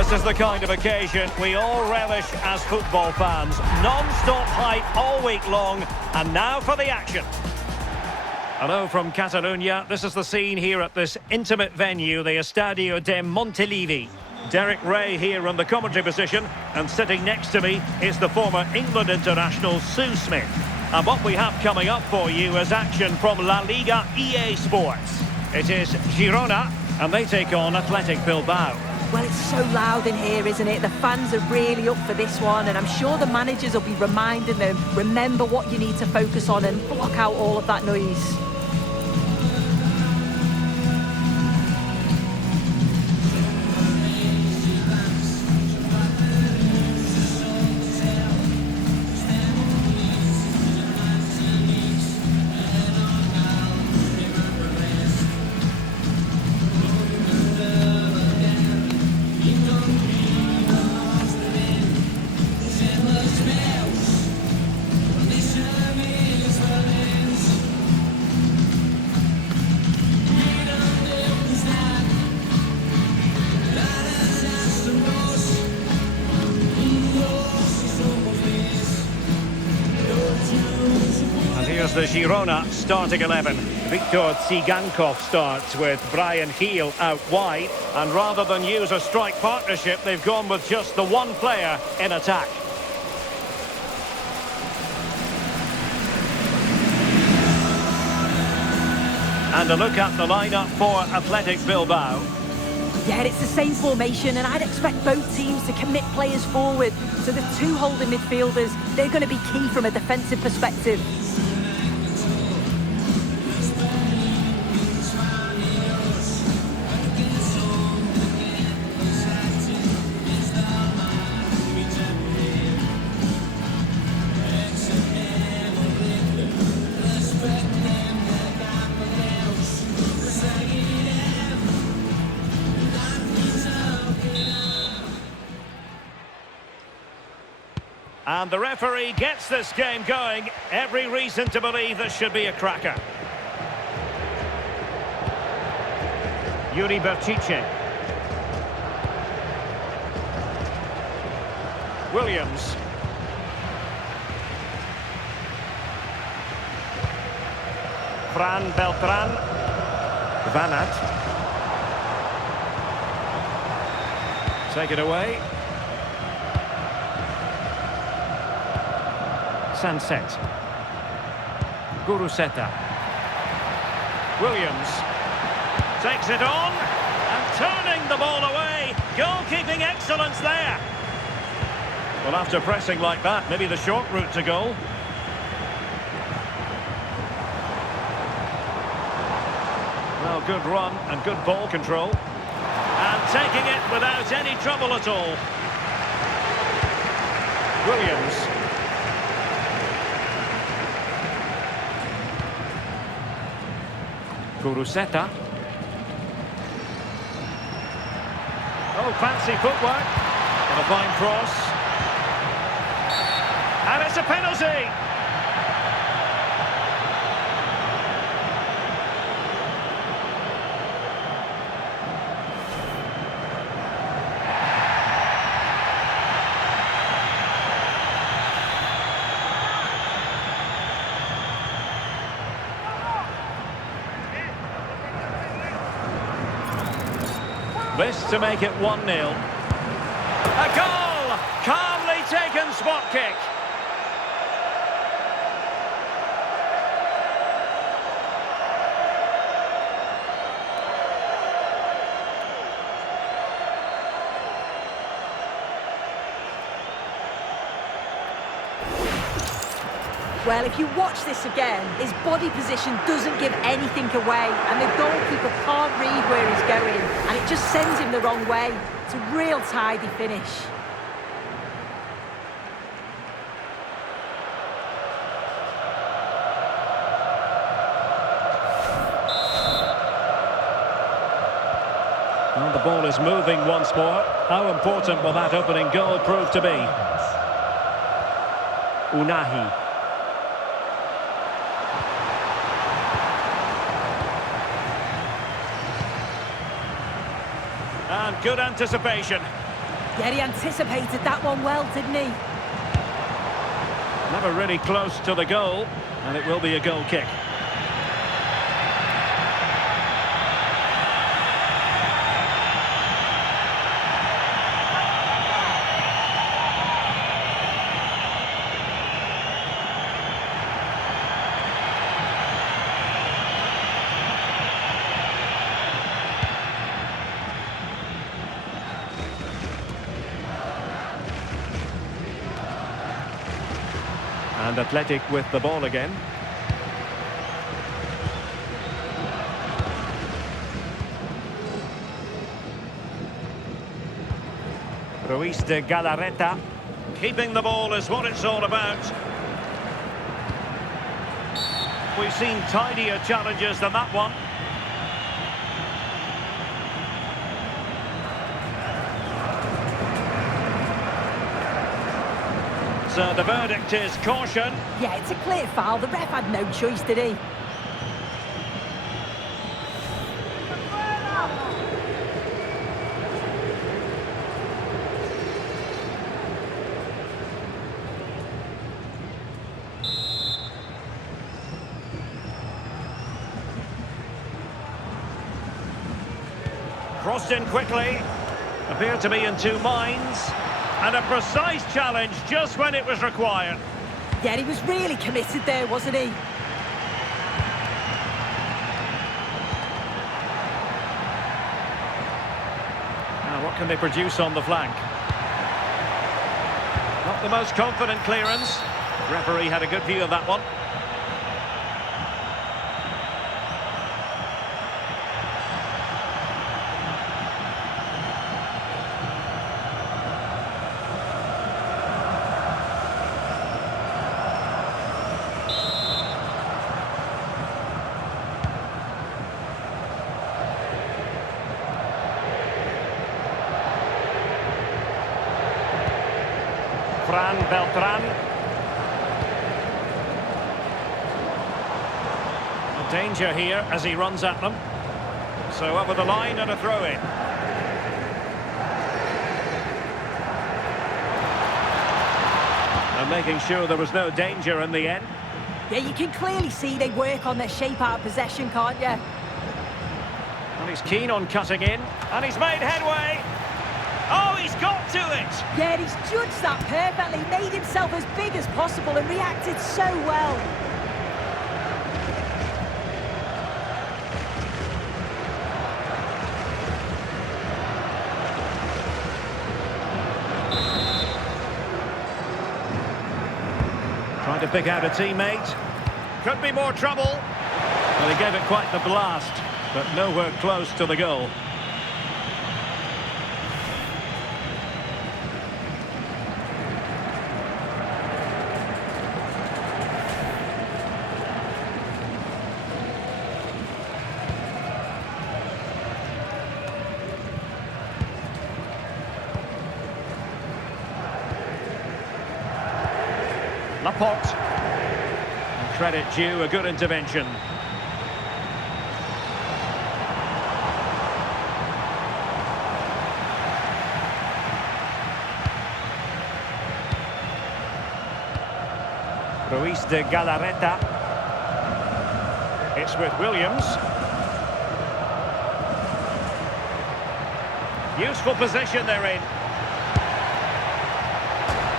This is the kind of occasion we all relish as football fans. Non-stop hype all week long, and now for the action. Hello from Catalonia. This is the scene here at this intimate venue, the Estadio de Montilivi. Derek Ray here in the commentary position, and sitting next to me is the former England international Sue Smith. And what we have coming up for you is action from Laliga EA Sports. It is Girona, and they take on Athletic Bilbao. Well, it's so loud in here, isn't it? The fans are really up for this one, and I'm sure the managers will be reminding them, remember what you need to focus on and block out all of that noise. Here's the Girona starting 11. Viktor Tsigankov starts with Brian Heel out wide. And rather than use a strike partnership, they've gone with just the one player in attack. And a look at the lineup for Athletic Bilbao. Yeah, it's the same formation, and I'd expect both teams to commit players forward. So the two holding midfielders, they're going to be key from a defensive perspective. And the referee gets this game going. Every reason to believe this should be a cracker. Yuri Berchiche. Williams. Fran Beltran. Vanat. Take it away. Sunset. Guruseta. Williams takes it on and turning the ball away. Goalkeeping excellence there. Well, after pressing like that, maybe the short route to goal. Well, good run and good ball control. And taking it without any trouble at all. Williams. Guruseta. Oh, fancy footwork. And a fine cross. And it's a penalty. This to make it 1-0. A goal! Calmly taken spot kick. Well, if you watch this again, his body position doesn't give anything away, and the goalkeeper can't read where he's going, and it just sends him the wrong way. It's a real tidy finish. Well, the ball is moving once more. How important will that opening goal prove to be? Unahi. And good anticipation. Yeah, he anticipated that one well, didn't he? Never really close to the goal, and it will be a goal kick. And Athletic with the ball again. Ruiz de Galarreta. Keeping the ball is what it's all about. We've seen tidier challenges than that one. So the verdict is caution. Yeah, it's a clear foul. The ref had no choice, did he? Crossed in quickly. Appeared to be in two minds. And a precise challenge just when it was required. Yeah, he was really committed there, wasn't he? Now, what can they produce on the flank? Not the most confident clearance. Referee had a good view of that one. Beltran. A danger here as he runs at them. So over the line and a throw-in. And making sure there was no danger in the end. Yeah, you can clearly see they work on their shape out of possession, can't you? And he's keen on cutting in. And he's made headway. Oh, he's got to it! Yeah, he's judged that perfectly, made himself as big as possible and reacted so well. Trying to pick out a teammate. Could be more trouble. Well, he gave it quite the blast, but nowhere close to the goal. Laporte. And credit due, a good intervention. Ruiz de Galarreta. It's with Williams. Useful position they're in.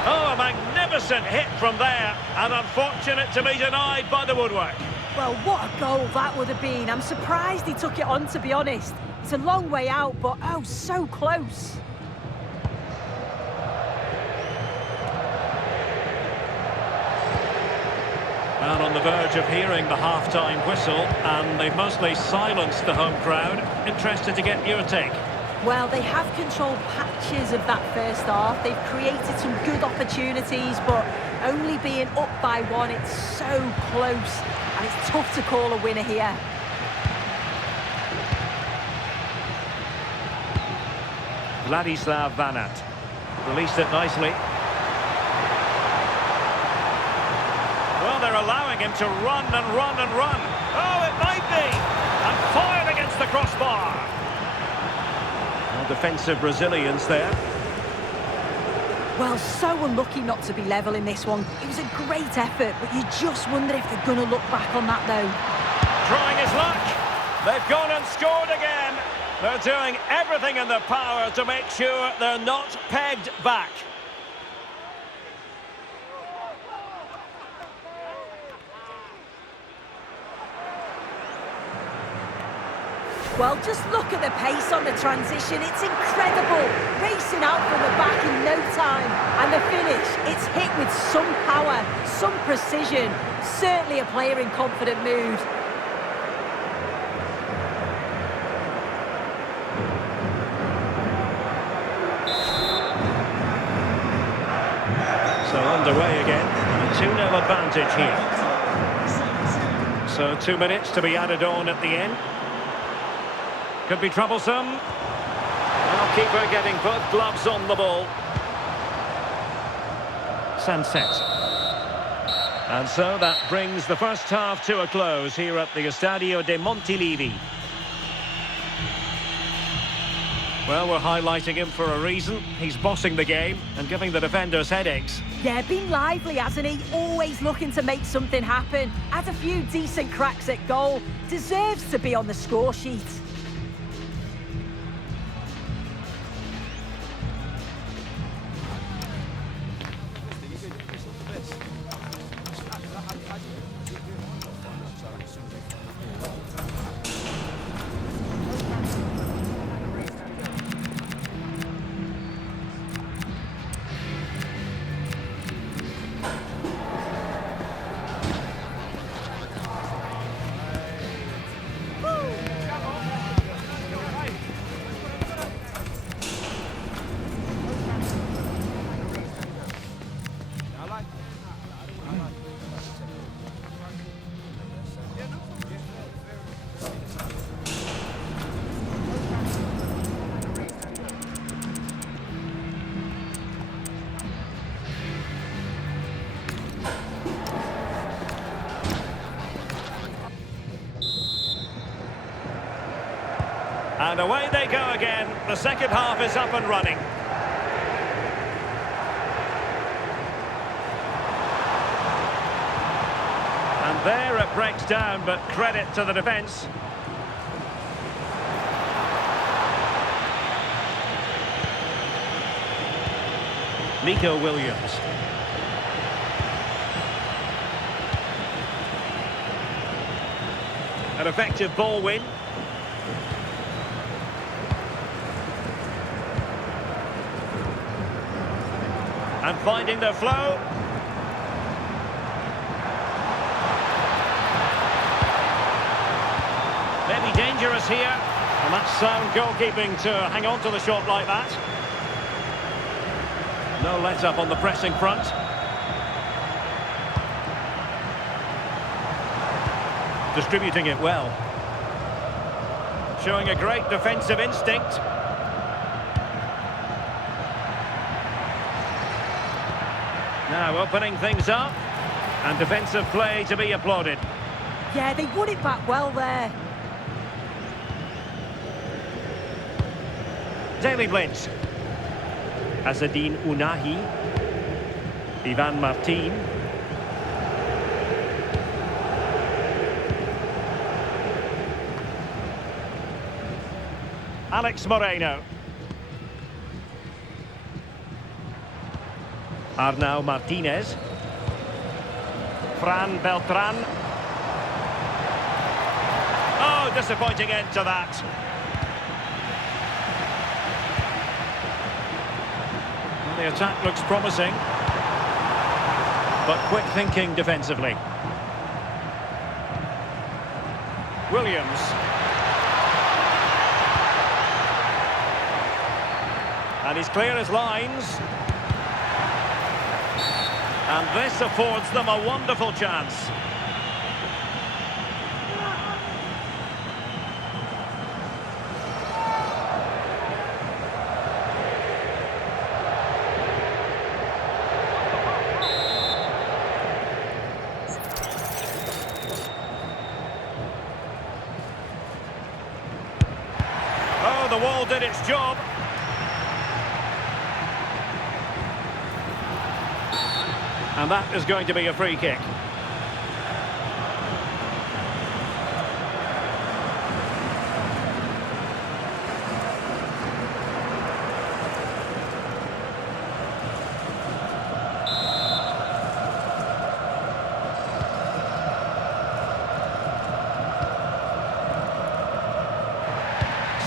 Oh, a magnificent hit from there, and unfortunate to be denied by the woodwork. Well, what a goal that would have been. I'm surprised he took it on, to be honest. It's a long way out, but oh, so close. And on the verge of hearing the half-time whistle, and they've mostly silenced the home crowd. Interested to get your take. Well, they have controlled patches of that first half. They've created some good opportunities, but only being up by one, it's so close. And it's tough to call a winner here. Vladislav Vanat. Released it nicely. Well, they're allowing him to run and run and run. Oh, it might be! And fired against the crossbar. Defensive resilience there. Well, so unlucky not to be level in this one. It was a great effort, but you just wonder if they're going to look back on that, though. Trying his luck. They've gone and scored again. They're doing everything in their power to make sure they're not pegged back. Well, just look at the pace on the transition. It's incredible. Racing out from the back in no time. And the finish, it's hit with some power, some precision. Certainly a player in confident mood. So underway again. A 2-0 advantage here. So 2 minutes to be added on at the end. Could be troublesome. Now keeper getting both gloves on the ball. Sunset. And so that brings the first half to a close here at the Estadio de Montilivi. Well, we're highlighting him for a reason. He's bossing the game and giving the defenders headaches. Yeah, been lively, hasn't he? Always looking to make something happen. Had a few decent cracks at goal. Deserves to be on the score sheet. And away they go again. The second half is up and running. And there it breaks down, but credit to the defence. Nico Williams. An effective ball win. And finding their flow. Maybe dangerous here. And that's sound goalkeeping to hang on to the shot like that. No let up on the pressing front. Distributing it well. Showing a great defensive instinct. Now opening things up, and defensive play to be applauded. Yeah, they won it back well there. Daily Blitz. Azadine Unahi. Ivan Martin. Alex Moreno. Arnau Martinez. Fran Beltran. Oh, disappointing end to that. Well, the attack looks promising, but quick thinking defensively. Williams. And he's clear as lines. And this affords them a wonderful chance. Oh, the wall did its job. And that is going to be a free kick.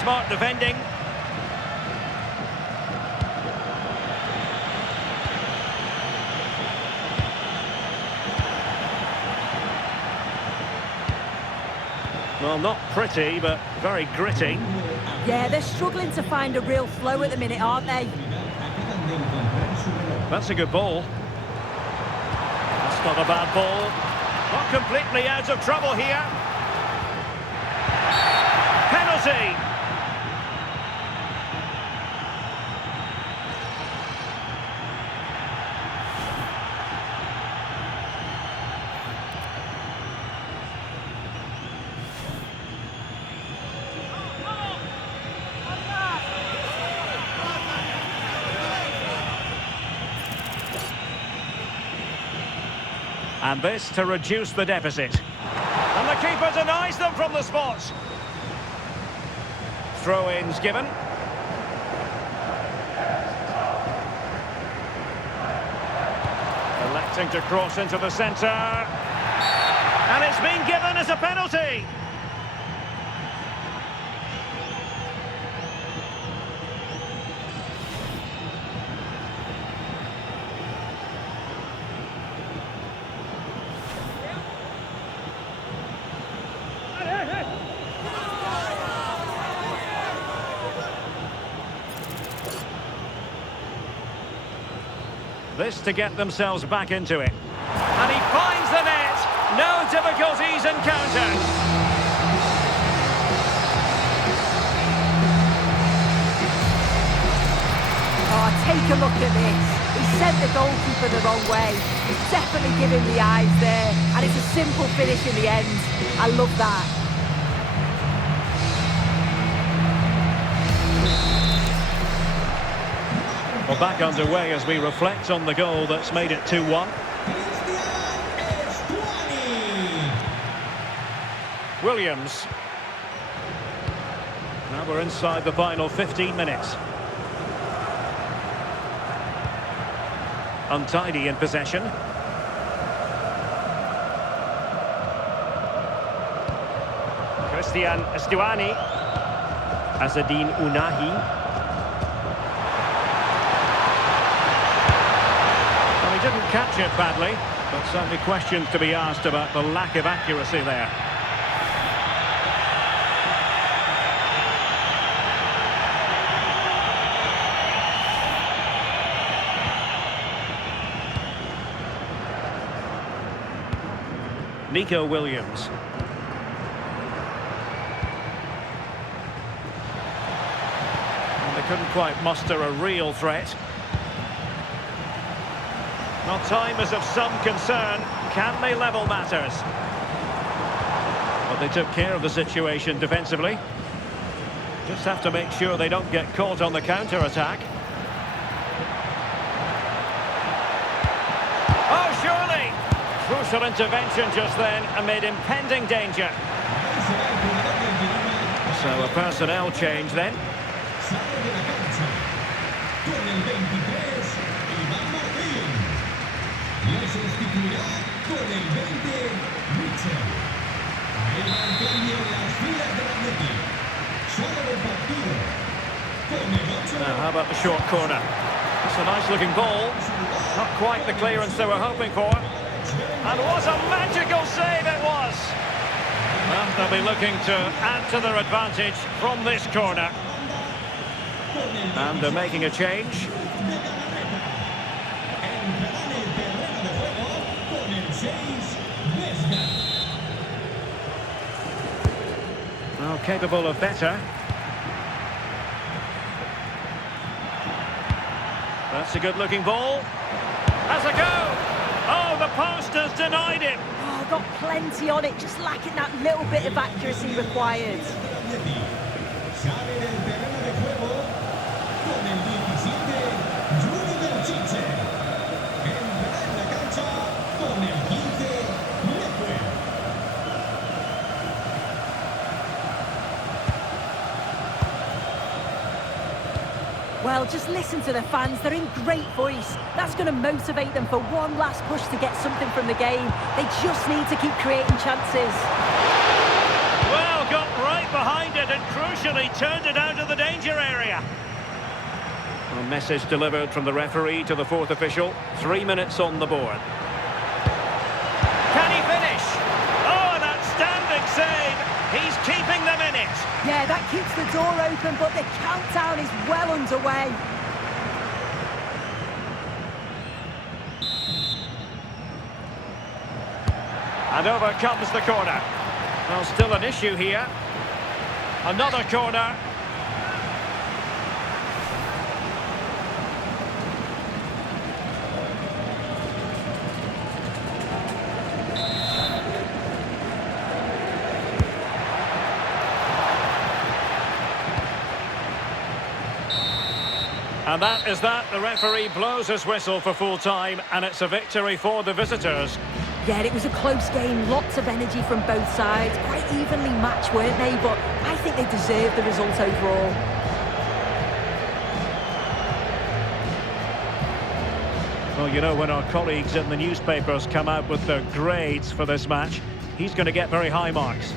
Smart defending. Well, not pretty, but very gritty. Yeah, they're struggling to find a real flow at the minute, aren't they? That's a good ball. That's not a bad ball. Not completely out of trouble here. Penalty! And this to reduce the deficit. And the keeper denies them from the spot. Throw-ins given. Electing to cross into the centre. And it's been given as a penalty. This to get themselves back into it. And he finds the net. No difficulties encountered. Oh, take a look at this. He sent the goalkeeper the wrong way. He's definitely giving the eyes there. And it's a simple finish in the end. I love that. Well, back underway as we reflect on the goal that's made it 2-1. Williams. Now we're inside the final 15 minutes. Untidy in possession. Christian Estuani. Azadine Unahi. Didn't catch it badly, but certainly questions to be asked about the lack of accuracy there. Nico Williams. And they couldn't quite muster a real threat. Well, time is of some concern. Can they level matters? But they took care of the situation defensively. Just have to make sure they don't get caught on the counter-attack. Oh, surely! Crucial intervention just then amid impending danger. So a personnel change then. Now, how about the short corner? It's a nice looking ball. Not quite the clearance they were hoping for. And what a magical save it was! Well, they'll be looking to add to their advantage from this corner. And they're making a change. Well, capable of better. That's a good-looking ball. Has a go! Oh, the post has denied him. Oh, got plenty on it, just lacking that little bit of accuracy required. Well, just listen to the fans. They're in great voice. That's going to motivate them for one last push to get something from the game. They just need to keep creating chances. Well, got right behind it and crucially turned it out of the danger area. A message delivered from the referee to the fourth official. 3 minutes on the board. Can he finish? Oh, an outstanding save. He's keeping them in it. Yeah, that keeps the door open, but the countdown is well underway. And over comes the corner. Well, still an issue here. Another corner. And that is that. The referee blows his whistle for full time, and it's a victory for the visitors. Yeah, it was a close game, lots of energy from both sides, quite evenly matched, weren't they? But I think they deserved the result overall. Well, you know, when our colleagues in the newspapers come out with their grades for this match, he's going to get very high marks.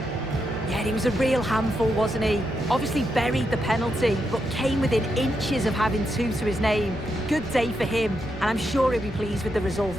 Yeah, he was a real handful, wasn't he? Obviously buried the penalty, but came within inches of having two to his name. Good day for him, and I'm sure he'll be pleased with the result.